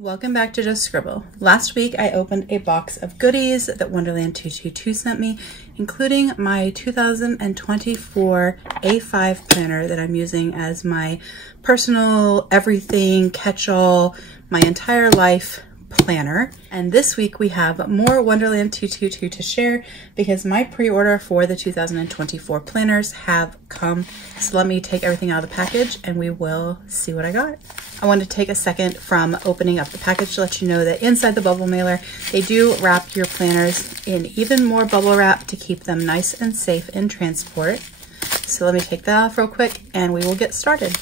Welcome back to Just Scribble. Last week I opened a box of goodies that Wonderland222 sent me, including my 2024 A5 planner that I'm using as my personal everything catch-all, my entire life planner. And this week we have more Wonderland222 to share because my pre-order for the 2024 planners have come. So let me take everything out of the package and we will see what I got. I want to take a second from opening up the package to let you know that inside the bubble mailer, they do wrap your planners in even more bubble wrap to keep them nice and safe in transport. So let me take that off real quick and we will get started.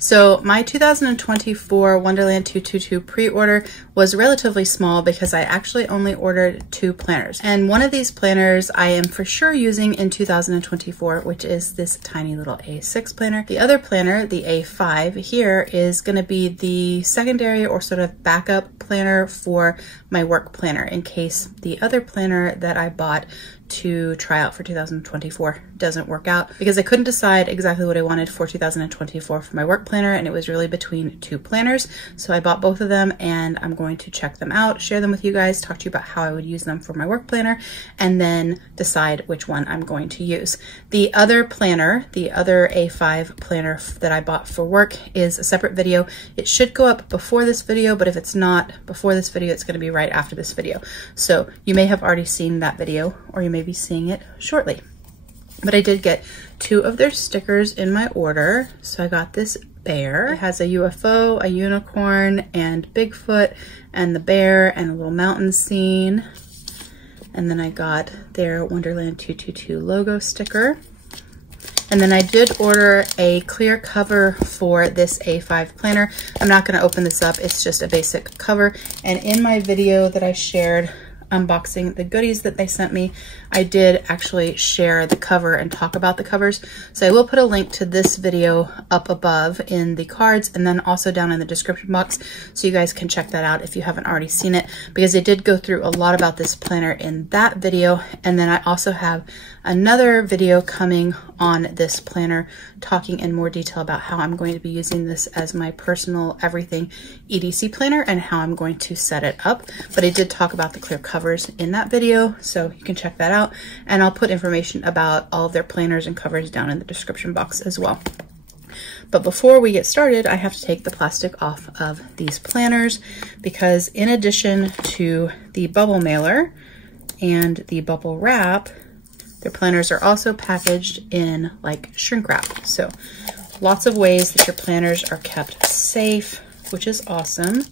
So my 2024 Wonderland222 pre-order was relatively small because I actually only ordered 2 planners. And one of these planners I am for sure using in 2024, which is this tiny little A6 planner. The other planner, the A5 here, is gonna be the secondary or sort of backup planner for my work planner in case the other planner that I bought to try out for 2024 doesn't work out, because I couldn't decide exactly what I wanted for 2024 for my work planner, and it was really between 2 planners. So I bought both of them and I'm going to check them out, share them with you guys, talk to you about how I would use them for my work planner, and then decide which one I'm going to use. The other planner, the other A5 planner that I bought for work, is a separate video. It should go up before this video, but if it's not before this video, it's going to be right after this video. So you may have already seen that video, or you may be seeing it shortly. But I did get 2 of their stickers in my order. So I got this bear. It has a UFO, a unicorn, and Bigfoot, and the bear, and a little mountain scene. And then I got their Wonderland222 logo sticker. And then I did order a clear cover for this A5 planner. I'm not going to open this up. It's just a basic cover. And in my video that I shared unboxing the goodies that they sent me, I did actually share the cover and talk about the covers. So I will put a link to this video up above in the cards and then also down in the description box so you guys can check that out if you haven't already seen it, because I did go through a lot about this planner in that video. And then I also have another video coming on this planner talking in more detail about how I'm going to be using this as my personal everything EDC planner and how I'm going to set it up. But I did talk about the clear covers in that video, so you can check that out. And I'll put information about all of their planners and covers down in the description box as well. But before we get started, I have to take the plastic off of these planners because in addition to the bubble mailer and the bubble wrap, their planners are also packaged in like shrink wrap. So lots of ways that your planners are kept safe, which is awesome.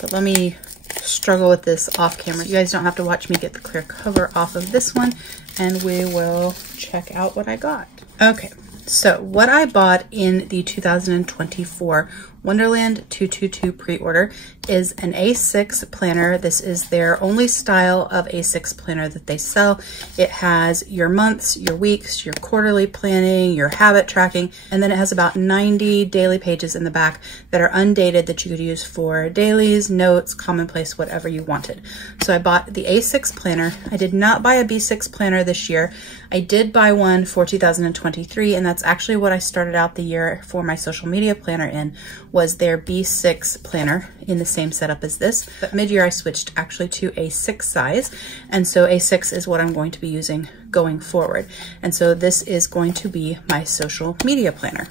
But let me struggle with this off camera. You guys don't have to watch me get the clear cover off of this one, and we will check out what I got. Okay, so what I bought in the 2024 Wonderland222 pre-order is an A6 planner. This is their only style of A6 planner that they sell. It has your months, your weeks, your quarterly planning, your habit tracking, and then it has about 90 daily pages in the back that are undated that you could use for dailies, notes, commonplace, whatever you wanted. So I bought the A6 planner. I did not buy a B6 planner this year. I did buy one for 2023, and that's actually what I started out the year for my social media planner in, was their B6 planner in the same setup as this. But mid-year I switched actually to a 6 size, and so A6 is what I'm going to be using going forward. And so this is going to be my social media planner.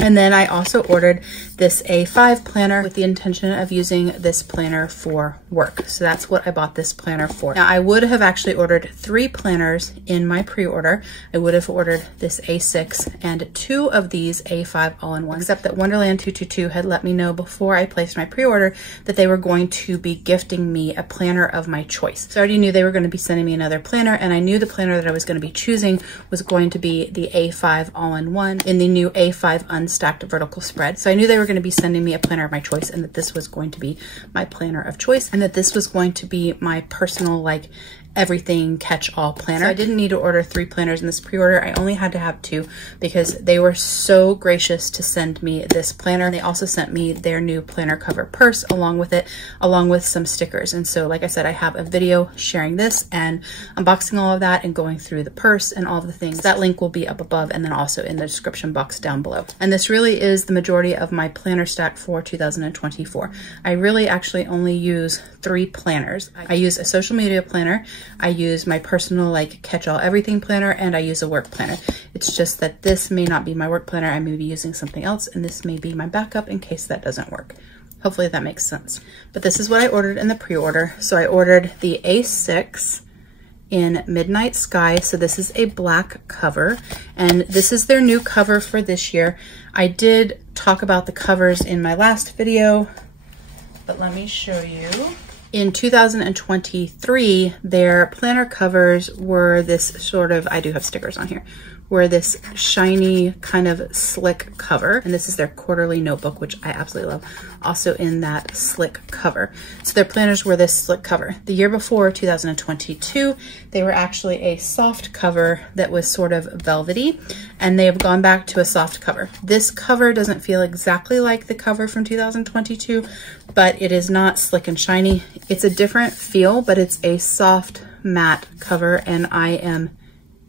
And then I also ordered this A5 planner with the intention of using this planner for work. So that's what I bought this planner for. Now I would have actually ordered 3 planners in my pre-order. I would have ordered this A6 and 2 of these A5 all-in-one, except that Wonderland222 had let me know before I placed my pre-order that they were going to be gifting me a planner of my choice. So I already knew they were going to be sending me another planner, and I knew the planner that I was going to be choosing was going to be the A5 all-in-one in the new A5 Unstacked vertical spread. So I knew they were going to be sending me a planner of my choice, and that this was going to be my planner of choice, and that this was going to be my personal like everything catch-all planner. So I didn't need to order 3 planners in this pre-order. I only had to have 2 because they were so gracious to send me this planner. They also sent me their new planner cover purse along with it, along with some stickers. And so, like I said, I have a video sharing this and unboxing all of that and going through the purse and all of the things. That link will be up above and then also in the description box down below. And this really is the majority of my planner stack for 2024. I really actually only use 3 planners. I use a social media planner, I use my personal like catch-all everything planner, and I use a work planner. It's just that this may not be my work planner. I may be using something else, and this may be my backup in case that doesn't work. Hopefully that makes sense. But this is what I ordered in the pre-order. So I ordered the A6 in Midnight Sky. So this is a black cover, and this is their new cover for this year. I did talk about the covers in my last video, but let me show you. In 2023, their planner covers were this sort of, I do have stickers on here, were this shiny kind of slick cover. And this is their quarterly notebook, which I absolutely love, also in that slick cover. So their planners were this slick cover. The year before, 2022, they were actually a soft cover that was sort of velvety, and they have gone back to a soft cover. This cover doesn't feel exactly like the cover from 2022, but it is not slick and shiny. It's a different feel, but it's a soft matte cover, and I am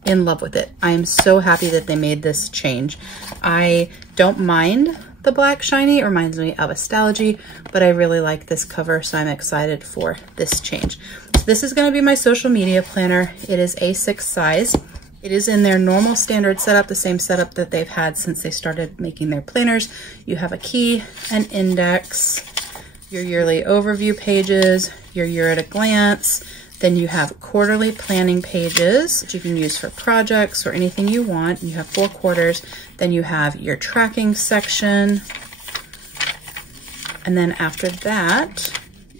in love with it. I am so happy that they made this change. I don't mind the black shiny. It reminds me of Nostalgia, but I really like this cover, so I'm excited for this change. So this is going to be my social media planner. It is A6 size. It is in their normal standard setup, the same setup that they've had since they started making their planners. You have a key, an index, your yearly overview pages, your year at a glance. Then you have quarterly planning pages that you can use for projects or anything you want. You have 4 quarters. Then you have your tracking section. And then after that,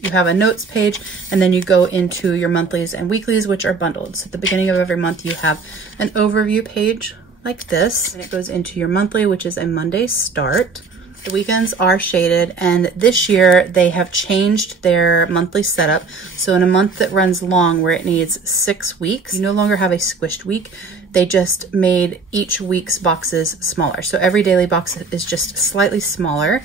you have a notes page, and then you go into your monthlies and weeklies, which are bundled. So at the beginning of every month, you have an overview page like this, and it goes into your monthly, which is a Monday start. The weekends are shaded, and this year they have changed their monthly setup. So in a month that runs long, where it needs 6 weeks, you no longer have a squished week. They just made each week's boxes smaller. So every daily box is just slightly smaller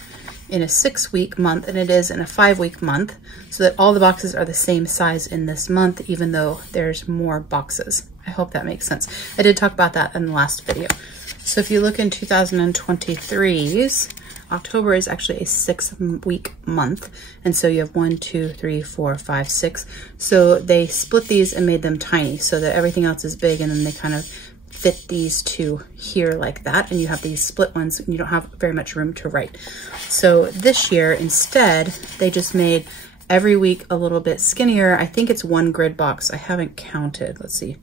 in a 6-week month than it is in a 5-week month, so that all the boxes are the same size in this month, even though there's more boxes. I hope that makes sense. I did talk about that in the last video. So if you look in 2023's, October is actually a 6-week month. And so you have 1, 2, 3, 4, 5, 6. So they split these and made them tiny so that everything else is big, and then they kind of fit these two here like that. And you have these split ones, and you don't have very much room to write. So this year, instead, they just made every week a little bit skinnier. I think it's 1 grid box. I haven't counted. Let's see.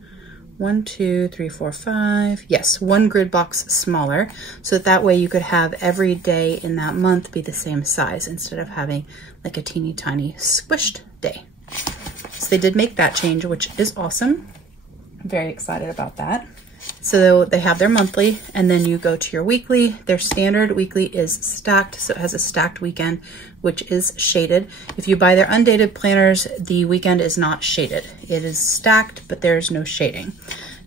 1, 2, 3, 4, 5. Yes, 1 grid box smaller. So that way you could have every day in that month be the same size instead of having like a teeny tiny squished day. So they did make that change, which is awesome. I'm very excited about that. So they have their monthly, and then you go to your weekly. Their standard weekly is stacked, so it has a stacked weekend, which is shaded. If you buy their undated planners, the weekend is not shaded. It is stacked, but there's no shading.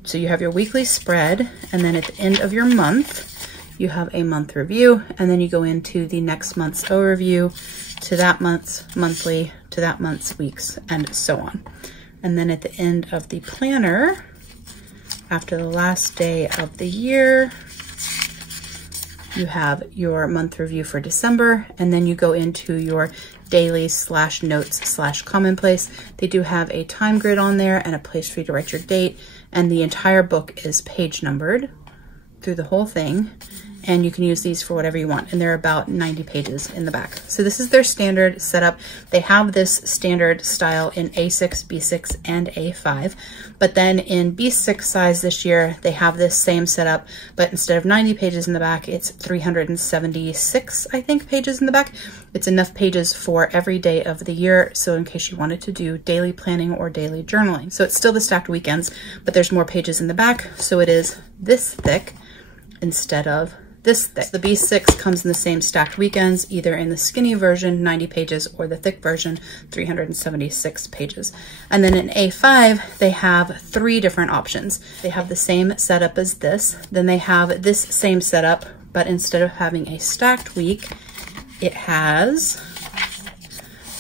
So you have your weekly spread, and then at the end of your month, you have a month review, and then you go into the next month's overview, to that month's monthly, to that month's weeks, and so on. And then at the end of the planner, after the last day of the year, you have your month review for December, and then you go into your daily / notes / commonplace. They do have a time grid on there and a place for you to write your date, and the entire book is page numbered through the whole thing, and you can use these for whatever you want, and they're about 90 pages in the back. So this is their standard setup. They have this standard style in A6, B6, and A5, but then in B6 size this year, they have this same setup, but instead of 90 pages in the back, it's 376, I think, pages in the back. It's enough pages for every day of the year, so in case you wanted to do daily planning or daily journaling. So it's still the stacked weekends, but there's more pages in the back, so it is this thick instead of this thick. The B6 comes in the same stacked weekends, either in the skinny version, 90 pages, or the thick version, 376 pages. And then in A5, they have 3 different options. They have the same setup as this. Then they have this same setup, but instead of having a stacked week, it has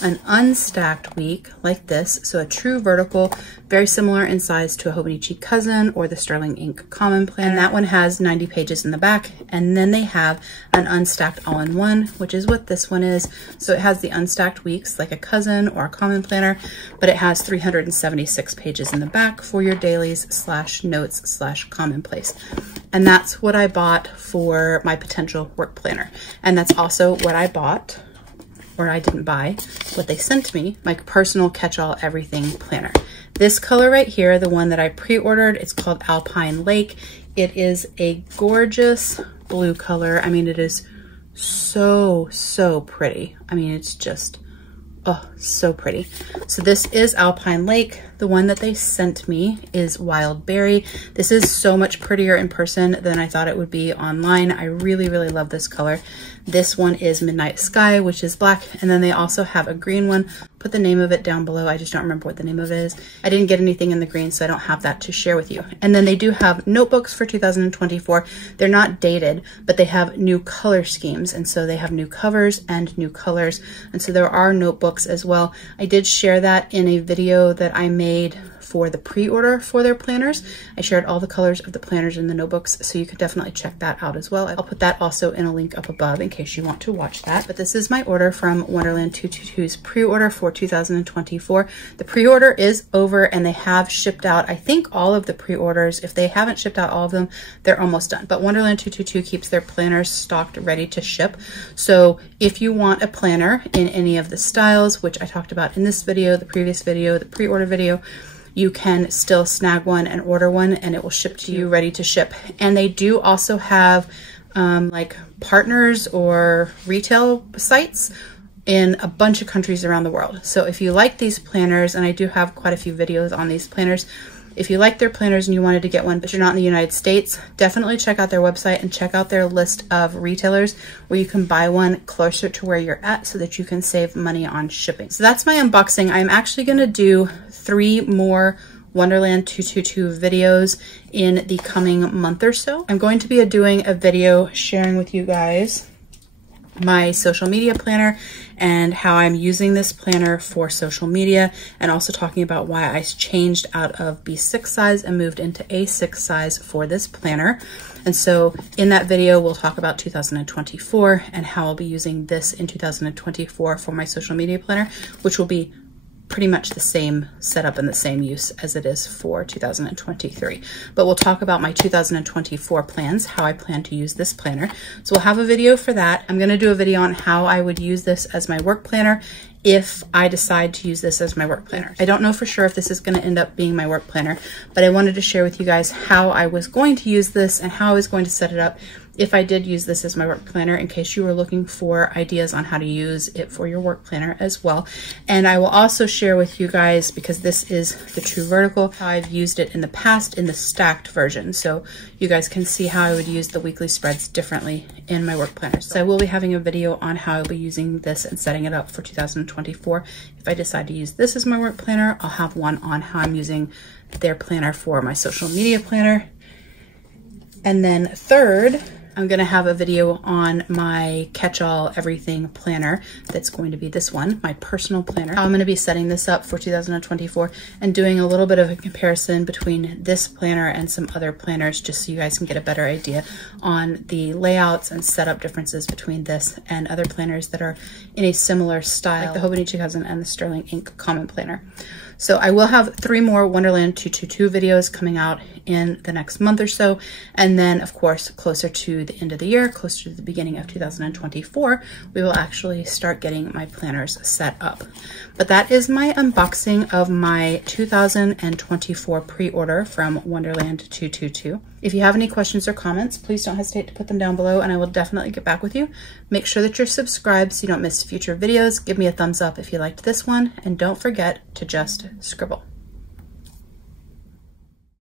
an unstacked week like this. So a true vertical, very similar in size to a Hobonichi Cousin or the Sterling Ink Common Planner. And that one has 90 pages in the back. And then they have an unstacked all-in-one, which is what this one is. So it has the unstacked weeks like a Cousin or a Common Planner, but it has 376 pages in the back for your dailies / notes / commonplace. And that's what I bought for my potential work planner. And that's also what I bought, or I didn't buy, what they sent me, my personal catch-all everything planner. This color right here, the one that I pre-ordered, it's called Alpine Lake. It is a gorgeous blue color. I mean, it is so, so pretty. I mean, it's just, oh, so pretty. So this is Alpine Lake. The one that they sent me is Wild Berry. This is so much prettier in person than I thought it would be online. I really, really love this color. This one is Midnight Sky, which is black. And then they also have a green one. Put the name of it down below. I just don't remember what the name of it is. I didn't get anything in the green, so I don't have that to share with you. And then they do have notebooks for 2024. They're not dated, but they have new color schemes. And so they have new covers and new colors. And so there are notebooks as well. I did share that in a video that I made for the pre-order for their planners. I shared all the colors of the planners and the notebooks, so you could definitely check that out as well. I'll put that also in a link up above in case you want to watch that. But this is my order from Wonderland222's pre-order for 2024. The pre-order is over and they have shipped out, I think, all of the pre-orders. If they haven't shipped out all of them, they're almost done. But Wonderland222 keeps their planners stocked, ready to ship. So if you want a planner in any of the styles, which I talked about in this video, the previous video, the pre-order video, you can still snag one and order one and it will ship to you ready to ship. And they do also have like partners or retail sites in a bunch of countries around the world. So if you like these planners, and I do have quite a few videos on these planners, if you like their planners and you wanted to get one, but you're not in the United States, definitely check out their website and check out their list of retailers where you can buy one closer to where you're at so that you can save money on shipping. So that's my unboxing. I'm actually gonna do 3 more Wonderland222 videos in the coming month or so. I'm going to be doing a video sharing with you guys my social media planner and how I'm using this planner for social media, and also talking about why I changed out of B6 size and moved into A6 size for this planner. And so in that video, we'll talk about 2024 and how I'll be using this in 2024 for my social media planner, which will be pretty much the same setup and the same use as it is for 2023. But we'll talk about my 2024 plans, how I plan to use this planner. So we'll have a video for that. I'm gonna do a video on how I would use this as my work planner if I decide to use this as my work planner. I don't know for sure if this is gonna end up being my work planner, but I wanted to share with you guys how I was going to use this and how I was going to set it up if I did use this as my work planner, in case you were looking for ideas on how to use it for your work planner as well. And I will also share with you guys, because this is the true vertical, how I've used it in the past in the stacked version. So you guys can see how I would use the weekly spreads differently in my work planner. So I will be having a video on how I'll be using this and setting it up for 2024. If I decide to use this as my work planner, I'll have one on how I'm using their planner for my social media planner. And then third, I'm gonna have a video on my catch-all everything planner. That's going to be this one, my personal planner. I'm gonna be setting this up for 2024 and doing a little bit of a comparison between this planner and some other planners, just so you guys can get a better idea on the layouts and setup differences between this and other planners that are in a similar style, like the Hobonichi Cousin and the Sterling Ink Common Planner. So I will have 3 more Wonderland222 videos coming out in the next month or so. And then of course, closer to the end of the year, closer to the beginning of 2024, we will actually start getting my planners set up. But that is my unboxing of my 2024 pre-order from Wonderland222. If you have any questions or comments, please don't hesitate to put them down below and I will definitely get back with you. Make sure that you're subscribed so you don't miss future videos. Give me a thumbs up if you liked this one, and don't forget to just scribble.